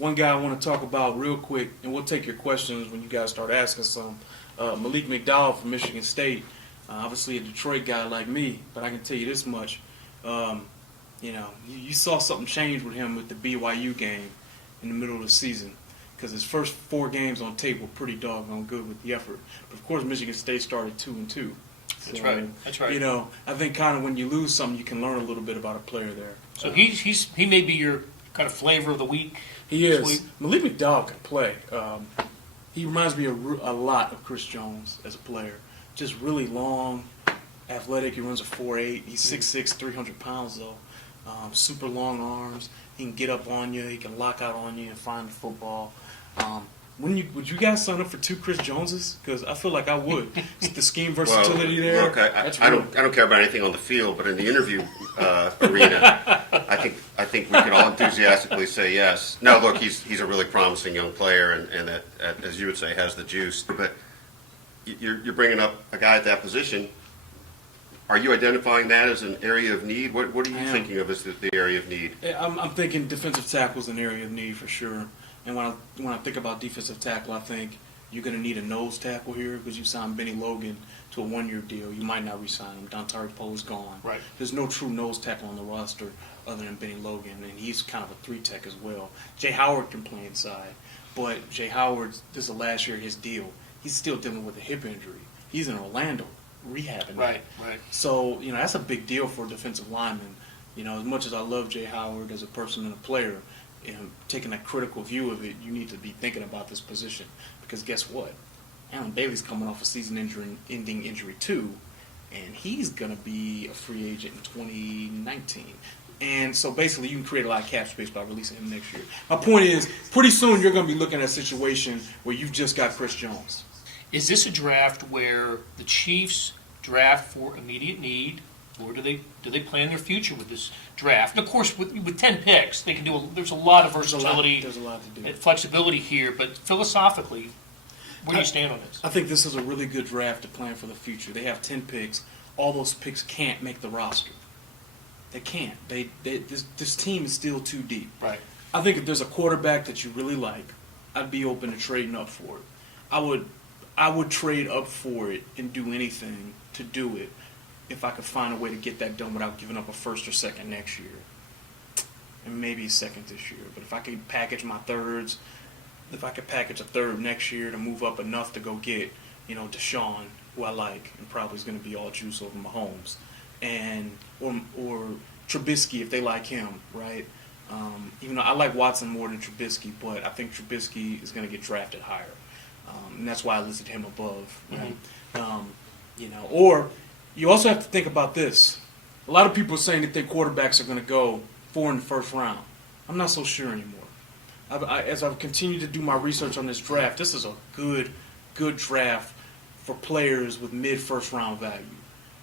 one guy I want to talk about real quick, and we'll take your questions when you guys start asking some. Malik McDowell from Michigan State, obviously a Detroit guy like me, but I can tell you this much. You saw something change with him with the BYU game in the middle of the season, because his first 4 games on tape were pretty doggone good with the effort. But of course, Michigan State started 2-2. That's right. That's right. I think kind of when you lose something, you can learn a little bit about a player there. So he may be your kind of flavor of the week. He is. Malik McDowell can play. He reminds me a lot of Chris Jones as a player. Just really long, athletic. He runs a 4.8. He's 6'6", 300 pounds though. Super long arms. He can get up on you. He can lock out on you and find the football. Would you guys sign up for 2 Chris Joneses? Because I feel like I would. The scheme versatility there. Look, I don't care about anything on the field, but in the interview arena, I think we can all enthusiastically say yes. No, look, he's a really promising young player, and that, as you would say, has the juice. But you're bringing up a guy at that position. Are you identifying that as an area of need? What are you thinking of as the area of need? I'm thinking defensive tackle is an area of need for sure. And when I think about defensive tackle, I think you're going to need a nose tackle here because you signed Benny Logan to a 1-year deal. You might not re-sign him. Dontari Poe's gone. Right. There's no true nose tackle on the roster other than Benny Logan, and he's kind of a 3-tech as well. Jay Howard can play inside, but Jay Howard, this is the last year of his deal. He's still dealing with a hip injury. He's in Orlando rehabbing. Right. So, that's a big deal for a defensive lineman. As much as I love Jay Howard as a person and a player, taking a critical view of it, you need to be thinking about this position. Because guess what? Alan Bailey's coming off a season-ending injury too, and he's going to be a free agent in 2019. And so basically you can create a lot of cap space by releasing him next year. My point is, pretty soon you're going to be looking at a situation where you've just got Chris Jones. Is this a draft where the Chiefs draft for immediate need, or do they plan their future with this draft? And of course, with 10 picks, they can do. There's a lot of versatility, there's a lot to do, and flexibility here. But philosophically, where do you stand on this? I think this is a really good draft to plan for the future. They have 10 picks. All those picks can't make the roster. They can't. This team is still too deep. Right. I think if there's a quarterback that you really like, I'd be open to trading up for it. I would trade up for it and do anything to do it if I could find a way to get that done without giving up a first or second next year. And maybe a second this year. But if I could package my thirds, if I could package a third next year to move up enough to go get, Deshaun, who I like, and probably is going to be all juice over Mahomes, and or Trubisky if they like him, right? Even though I like Watson more than Trubisky, but I think Trubisky is going to get drafted higher. And that's why I listed him above. Right? Or you also have to think about this. A lot of people are saying that their quarterbacks are going to go 4 in the first round. I'm not so sure anymore. As I've continued to do my research on this draft, this is a good draft for players with mid-first round value.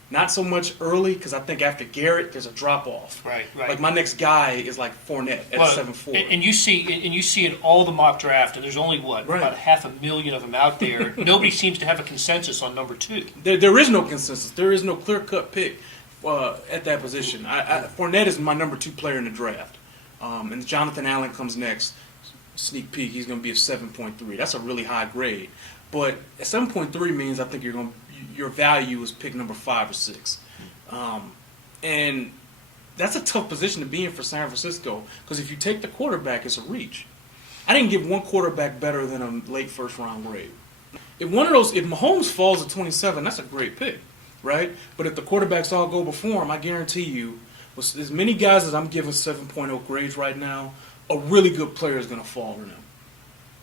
Not so much early, because I think after Garrett, there's a drop-off. Right. Like my next guy is like Fournette at 7'4". And you see in all the mock draft, and there's only about 500,000 of them out there. Nobody seems to have a consensus on number 2. There is no consensus. There is no clear-cut pick at that position. Fournette is my number 2 player in the draft, and Jonathan Allen comes next. Sneak peek, he's going to be a 7.3. That's a really high grade, but 7.3 means I think your value is pick number 5 or 6. And that's a tough position to be in for San Francisco, because if you take the quarterback, it's a reach. I didn't give one quarterback better than a late first round grade. If Mahomes falls at 27, that's a great pick, right? But if the quarterbacks all go before him, I guarantee you, with as many guys as I'm giving 7.0 grades right now, a really good player is going to fall in them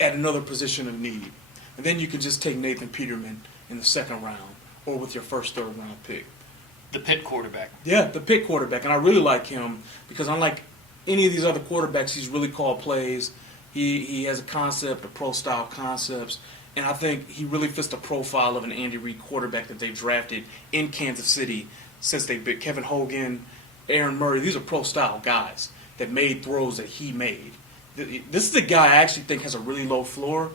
at another position of need. And then you can just take Nathan Peterman in the second round, or with your first, third round pick. The Pitt quarterback. Yeah, the Pitt quarterback. And I really like him because unlike any of these other quarterbacks, he's really called plays. He has a concept, a pro-style concepts. And I think he really fits the profile of an Andy Reid quarterback that they drafted in Kansas City since they've been Kevin Hogan, Aaron Murray. These are pro-style guys that made throws that he made. This is a guy I actually think has a really low floor.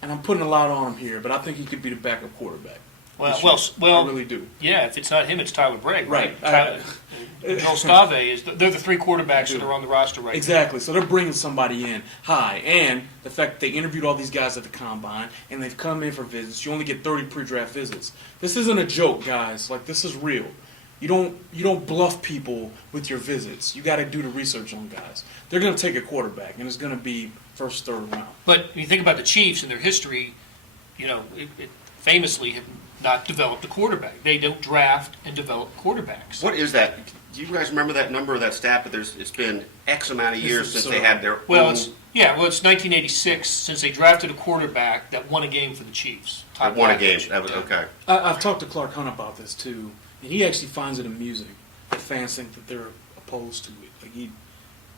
And I'm putting a lot on him here, but I think he could be the backup quarterback. Well, this year. well, I really do. Yeah, if it's not him, it's Tyler Bragg, right? Right. Joel Stave they're the three quarterbacks that are on the roster right Exactly. So they're bringing somebody in high, and the fact that they interviewed all these guys at the combine, and they've come in for visits. You only get 30 pre-draft visits. This isn't a joke, guys. Like, this is real. You don't bluff people with your visits. You got to do the research on guys. They're going to take a quarterback, and it's going to be first, third round. But when you think about the Chiefs and their history, it famously have not developed a quarterback. They don't draft and develop quarterbacks. What is that? Do you guys remember that number of that stat? But it's been X amount of years since they had their Well, own. it's 1986 since they drafted a quarterback that won a game for the Chiefs. Todd won a Black game. mentioned. That was okay. I've talked to Clark Hunt about this, too, and he actually finds it amusing that fans think that they're opposed to it. Like,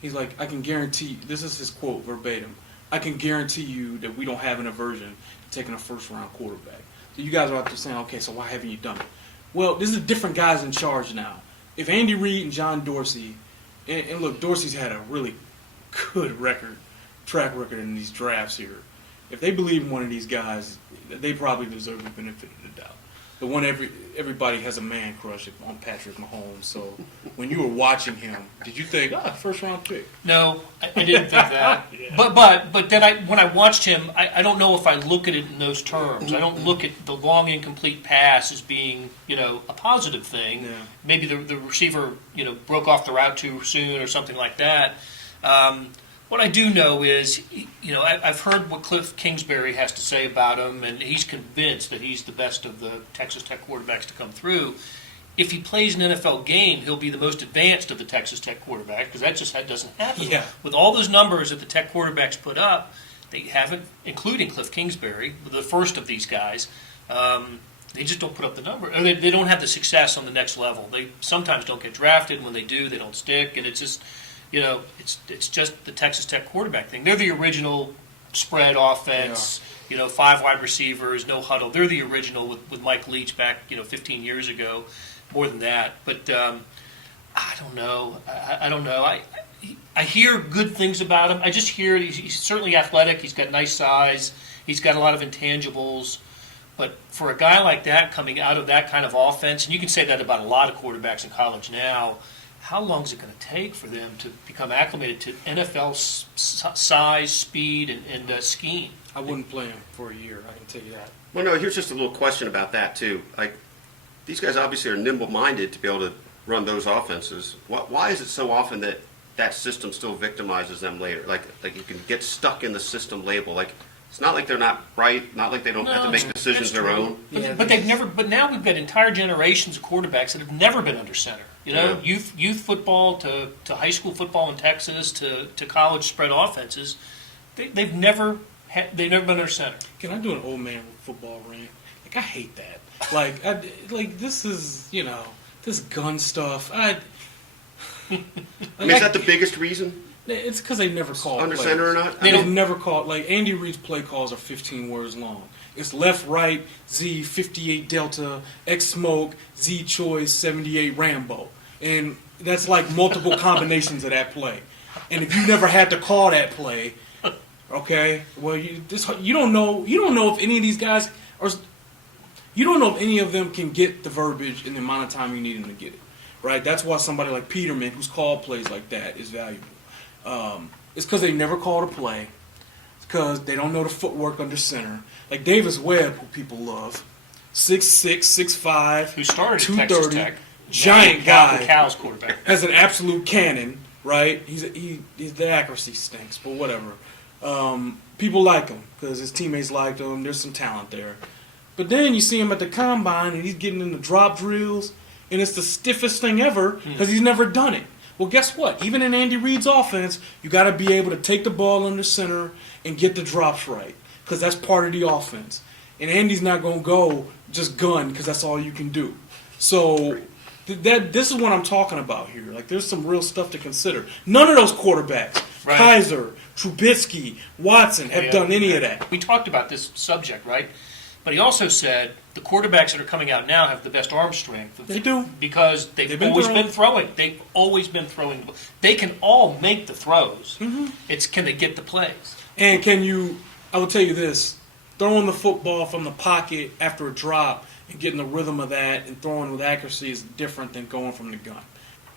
he's like, I can guarantee, this is his quote verbatim, I can guarantee you that we don't have an aversion to taking a first-round quarterback. So you guys are out there saying, okay, so why haven't you done it? Well, this is different guys in charge now. If Andy Reid and John Dorsey, and look, Dorsey's had a really good track record in these drafts here. If they believe in one of these guys, they probably deserve the benefit of the doubt. The one everybody has a man crush on Patrick Mahomes. So when you were watching him, did you think, first round pick? No, I didn't think that. But then when I watched him, I don't know if I look at it in those terms. I don't look at the long incomplete pass as being a positive thing. Yeah. Maybe the receiver broke off the route too soon or something like that. What I do know is, I've heard what Cliff Kingsbury has to say about him, and he's convinced that he's the best of the Texas Tech quarterbacks to come through. If he plays an NFL game, he'll be the most advanced of the Texas Tech quarterbacks, because that doesn't happen. Yeah. With all those numbers that the Tech quarterbacks put up, they haven't, including Cliff Kingsbury, the first of these guys, they just don't put up the number. Or they don't have the success on the next level. They sometimes don't get drafted. When they do, they don't stick, and it's just... it's just the Texas Tech quarterback thing. They're the original spread offense, 5 wide receivers, no huddle. They're the original with Mike Leach back, 15 years ago, more than that. But I don't know. I don't know. I hear good things about him. I just hear he's certainly athletic. He's got nice size. He's got a lot of intangibles. But for a guy like that coming out of that kind of offense, and you can say that about a lot of quarterbacks in college now, how long is it going to take for them to become acclimated to NFL size, speed, and scheme? I wouldn't play him for a year, I can tell you that. Well, no. Here's just a little question about that too. Like, these guys obviously are nimble-minded to be able to run those offenses. Why is it so often that system still victimizes them later? Like you can get stuck in the system label. Like, it's not like they're not right, not like they don't have to make decisions their own. But they've never. But now we've got entire generations of quarterbacks that have never been under center. Youth football to high school football in Texas to college spread offenses, they've never been under center. Can I do an old man football rant? Like, I hate that. Like this is this gun stuff. Is that the biggest reason? It's because they never call Under plays. center or not? They've never called. Like, Andy Reid's play calls are 15 words long. It's left, right, Z, 58 Delta, X Smoke, Z Choice, 78 Rambo. And that's like multiple combinations of that play. And if you never had to call that play, okay, well, you don't know if any of these guys you don't know if any of them can get the verbiage in the amount of time you need them to get it, right? That's why somebody like Peterman, who's called plays like that, is valuable. It's because they never called a play. It's because they don't know the footwork under center. Like Davis Webb, who people love, 6'6", 6'5", Who started at 230, Texas Tech? giant guy, Cal's quarterback. has an absolute cannon, right? He's the accuracy stinks, but whatever. People like him because his teammates liked him. There's some talent there. But then you see him at the combine, and he's getting into drop drills, and it's the stiffest thing ever because he's never done it. Well, guess what? Even in Andy Reid's offense, you got to be able to take the ball under center and get the drops right because that's part of the offense. And Andy's not going to go just gun because that's all you can do. So this is what I'm talking about here. Like, there's some real stuff to consider. None of those quarterbacks, Right. Kaiser, Trubisky, Watson, have done any of that. We talked about this subject, right? But he also said the quarterbacks that are coming out now have the best arm strength. They do. Because they've always been throwing. They've always been throwing. They can all make the throws. Mm-hmm. It's can they get the plays? And I will tell you this, throwing the football from the pocket after a drop and getting the rhythm of that and throwing with accuracy is different than going from the gun.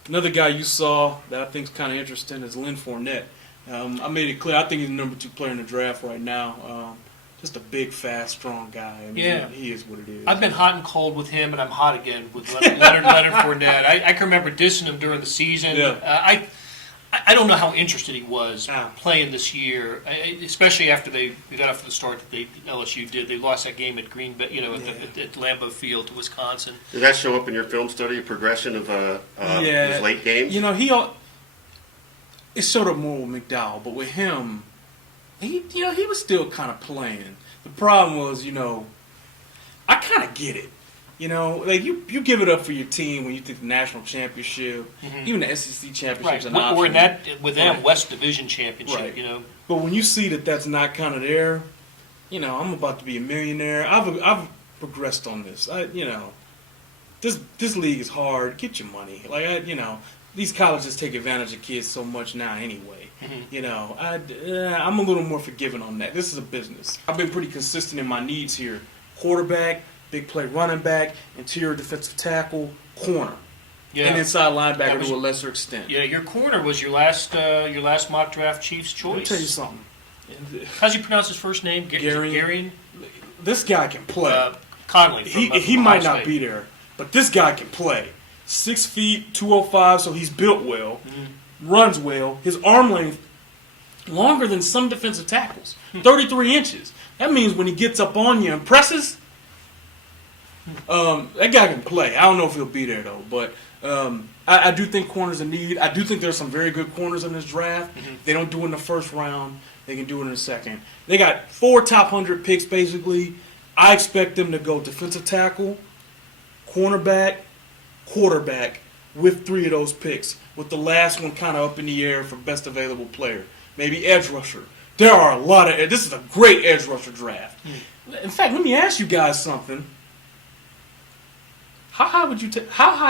Another guy you saw that I think is kind of interesting is Lynn Fournette. I made it clear. I think he's the number 2 player in the draft right now. Just a big, fast, strong guy. I mean, he is what it is. I've been hot and cold with him, and I'm hot again with Leonard Fournette. I can remember dissing him during the season. Yeah. I don't know how interested he was playing this year, especially after they got off to the start that LSU did. They lost that game at Green Bay, at Lambeau Field to Wisconsin. Did that show up in your film study, a progression of his late games? It showed up more with McDowell, but with him, he was still kind of playing. The problem was, I kind of get it. Like you give it up for your team when you think the national championship, even the SEC championship's an option. Or in that, with them, West Division championship, But when you see that that's not kind of there, I'm about to be a millionaire. I've progressed on this. This league is hard. Get your money. These colleges take advantage of kids so much now anyway. I'm a little more forgiving on that. This is a business. I've been pretty consistent in my needs here. Quarterback, big play running back, interior defensive tackle, corner, and inside linebacker to a lesser extent. Yeah, your corner was your last mock draft Chiefs choice. Let me tell you something. How's he pronounce his first name? Gregorian? This guy can play. Conley. He might not be there, but this guy can play. 6 feet, 205, so he's built well, runs well. His arm length longer than some defensive tackles, 33 inches. That means when he gets up on you and presses, that guy can play. I don't know if he'll be there, though, but I do think corners a need. I do think there's some very good corners in this draft. They don't do it in the first round. They can do it in the second. They got 4 top 100 picks, basically. I expect them to go defensive tackle, cornerback, quarterback with 3 of those picks, with the last one kind of up in the air for best available player. Maybe edge rusher. There are a lot of – this is a great edge rusher draft. In fact, let me ask you guys something. How high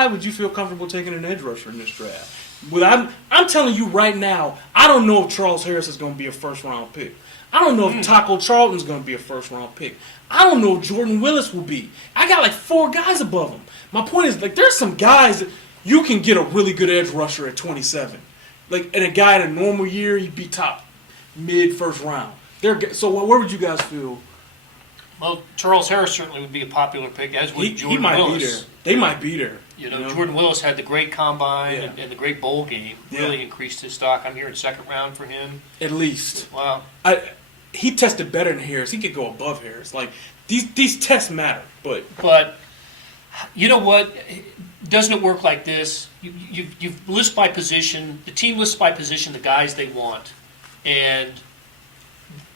would you feel comfortable taking an edge rusher in this draft? But I'm telling you right now, I don't know if Charles Harris is going to be a first-round pick. I don't know if Taco Charlton's going to be a first-round pick. I don't know if Jordan Willis will be. I got like 4 guys above him. My point is, there's some guys that you can get a really good edge rusher at 27. And a guy in a normal year, he'd be top mid-first round. So where would you guys feel? Well, Charles Harris certainly would be a popular pick, as would Jordan Willis. Be there. They might be there. Jordan Willis had the great combine and the great bowl game. Really increased his stock. I'm hearing second round for him. At least. Wow. He tested better than Harris. He could go above Harris. These tests matter, but you know what? Doesn't it work like this? You list by position. The team lists by position the guys they want, and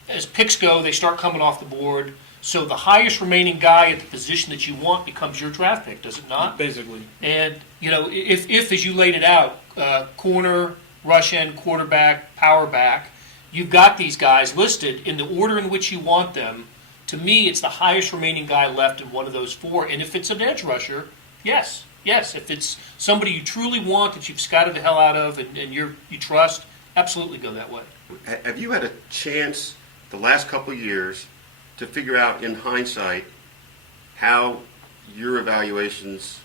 as picks go, they start coming off the board. So the highest remaining guy at the position that you want becomes your draft pick, does it not? Basically. And if as you laid it out, corner, rush end, quarterback, power back, you've got these guys listed in the order in which you want them. To me, it's the highest remaining guy left in one of those 4. And if it's an edge rusher, yes. If it's somebody you truly want that you've scouted the hell out of and you trust, absolutely go that way. Have you had a chance the last couple of years to figure out in hindsight how your evaluations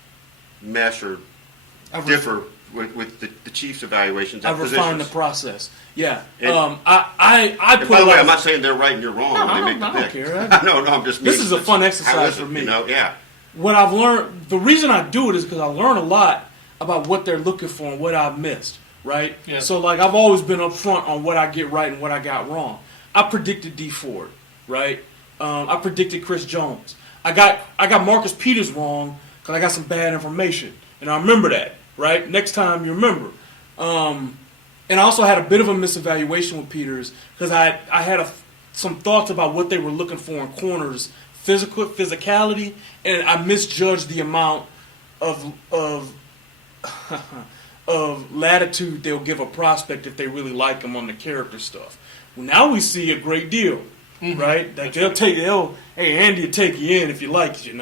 mesh or differ with the Chiefs' evaluations at positions? I've refined the process. Yeah. And, I put by the way, I'm not saying they're right and you're wrong when they make the pick. I don't care. No, I'm just. This is a fun exercise for me. What I've learned, the reason I do it is because I learn a lot about what they're looking for and what I've missed. Right. Yeah. So I've always been upfront on what I get right and what I got wrong. I predicted D Ford. Right. I predicted Chris Jones. I got Marcus Peters wrong because I got some bad information, and I remember that. Right. Next time you remember. And I also had a bit of a misevaluation with Peters because I had some thoughts about what they were looking for in corners, physicality, and I misjudged the amount of latitude they'll give a prospect if they really like him on the character stuff. Well, now we see a great deal, right? Hey, Andy will take you in if you like it,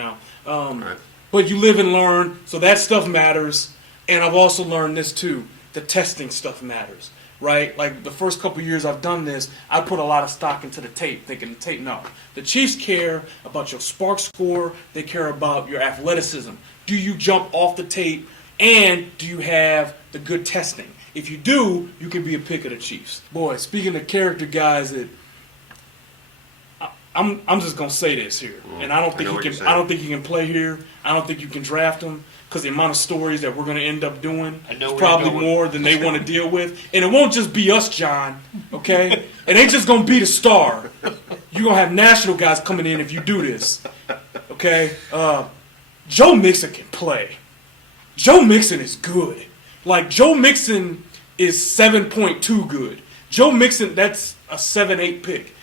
Right. But you live and learn, so that stuff matters. And I've also learned this too. The testing stuff matters. right? Like the first couple years I've done this, I put a lot of stock into the tape, thinking the tape, no. The Chiefs care about your spark score. They care about your athleticism. Do you jump off the tape, and do you have the good testing? If you do, you can be a pick of the Chiefs. Boy, speaking of character guys, that I'm just gonna say this here, and I don't think he can. I don't think he can play here. I don't think you can draft him because the amount of stories that we're gonna end up doing is probably more than they want to deal with, and it won't just be us, John. Okay, it ain't just gonna be the star. You're gonna have national guys coming in if you do this. Okay, Joe Mixon can play. Joe Mixon is good. Like, Joe Mixon is 7.2 good. Joe Mixon, that's a 7-8 pick.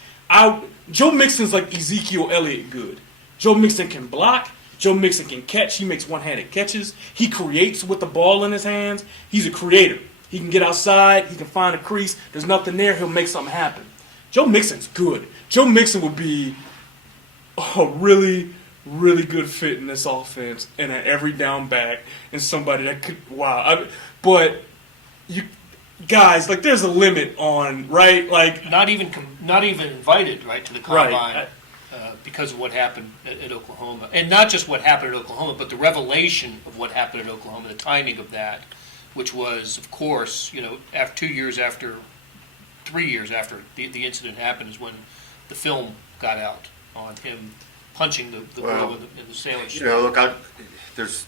Joe Mixon's like Ezekiel Elliott good. Joe Mixon can block. Joe Mixon can catch. He makes one-handed catches. He creates with the ball in his hands. He's a creator. He can get outside. He can find a crease. There's nothing there. He'll make something happen. Joe Mixon's good. Joe Mixon would be a really, really good fit in this offense and an every down back and somebody that could, but you guys, like, there's a limit on, right? Like, not even invited, right, to the combine, because of what happened at Oklahoma, and not just what happened at Oklahoma, but the revelation of what happened at Oklahoma, the timing of that, which was, of course, after 3 years after the incident happened, is when the film got out on him punching the girl in the sandwich. Look, there's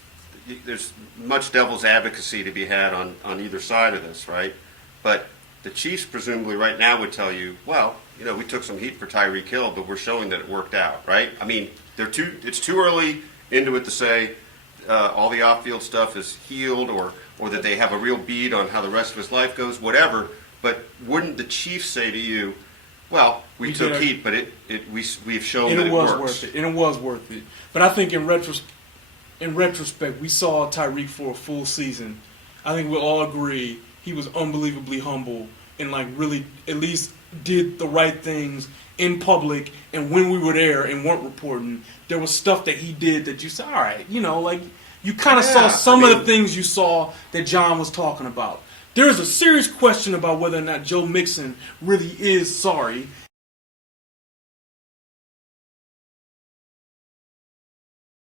much devil's advocacy to be had on either side of this, right? But the Chiefs presumably right now would tell you, well, we took some heat for Tyreek Hill, but we're showing that it worked out, right? I mean, it's too early into it to say all the off-field stuff is healed or that they have a real bead on how the rest of his life goes, whatever. But wouldn't the Chiefs say to you, well, we took heat, but we've shown that it works. Worth it, and it was worth it. But I think in retrospect, we saw Tyreek for a full season. I think we'll all agree he was unbelievably humble and, like, really at least did the right things in public. And when we were there and weren't reporting, there was stuff that he did that you said, all right, like, you kind of saw some of the things you saw that John was talking about. There is a serious question about whether or not Joe Mixon really is sorry,